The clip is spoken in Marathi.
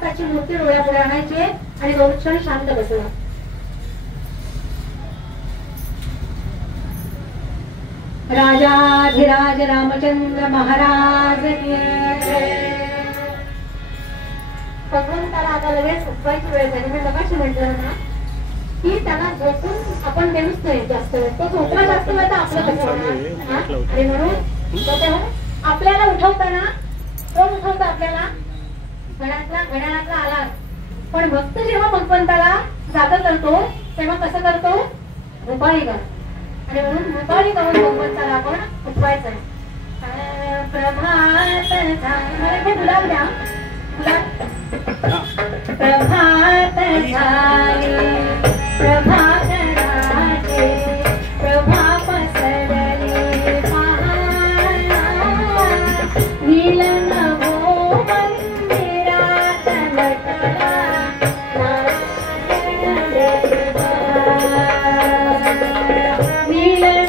भगवंताची मूर्ती डोळ्यापुढे आणायची आणि दोन क्षण शांत बसला. राजाधिराज रामचंद्र महाराज की जय. भगवंताला आता लगेच उठवायची वेळ झाली. मी मगाशी म्हटलं ना की त्याला झोपून आपण देऊच नाही जास्त वेळ. तो झोपला जास्त वेळ तर आपलं कसं होणार. आणि म्हणून आपल्याला उठवताना कोण उठवतं आपल्याला? घड्याळातला आला. पण भक्त जेव्हा भगवंताला जागा करतो तेव्हा कसं करतो? भूपाळी गाव. आणि म्हणून भूपाळी गाऊन भगवंताला आपण उठवायचं. प्रभात झाले गुलाब द्या. प्रभात झाले प्रभात राजे प्रभा पसरले पहारा विलन हो मंदिरात नटला नारायण देवा. विलन